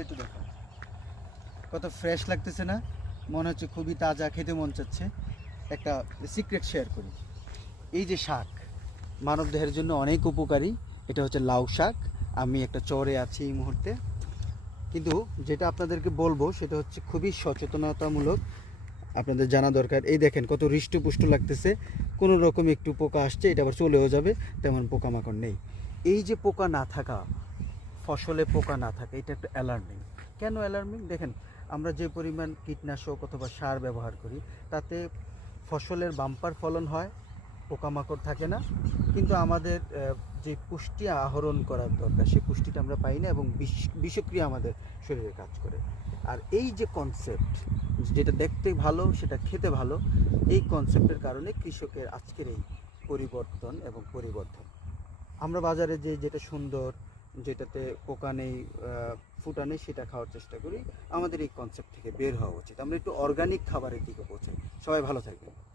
একটু দেখো। কত ফ্রেশ লাগতেছে না? মনে হচ্ছে খুবই তাজা, খেতে মন চাচ্ছে। একটা সিক্রেট শেয়ার করি। এই যে শাক মানব দেহের জন্য অনেক উপকারী। এটা হচ্ছে লাউ শাক। আমি একটা চরে আছি এই মুহূর্তে। কিন্তু যেটা আপনাদেরকে বলব, সেটা হচ্ছে খুবই সচেতনতামূলক। আপনাদের জানা দরকার। এই দেখেন, কত হৃষ্টপুষ্ট লাগতেছে। কোনো রকম একটু পোকা আসছে, এটা আবার চলেও যাবে। তেমন পোকামাকড় নেই। এই যে পোকা না থাকা ফসলে পোকা না থাকে, এটা একটা অ্যালার্মিং কেন অ্যালার্মিং দেখেন, আমরা যে পরিমাণ কীটনাশক অথবা সার ব্যবহার করি, তাতে ফসলের বাম্পার ফলন হয়, পোকামাকড় থাকে না। কিন্তু আমাদের যে পুষ্টি আহরণ করার দরকার, সেই পুষ্টিটা আমরা পাই না এবং বিষ- বিষক্রিয়া আমাদের শরীরে কাজ করে। আর এই যে কনসেপ্ট যেটা দেখতে ভালো, সেটা খেতে ভালো, এই কনসেপ্টের কারণে কৃষকের আজকের এই পরিবর্তন এবং পরিবর্তন আমরা বাজারে যে, যেটা সুন্দর যেটাতে পোকা নেই ফুটা নেই সেটা খাওয়ার চেষ্টা করি। আমাদের এই কনসেপ্ট থেকে বের হওয়া উচিত। আমরা একটু অর্গানিক খাবারের দিকে পৌঁছাই। সবাই ভালো থাকবেন।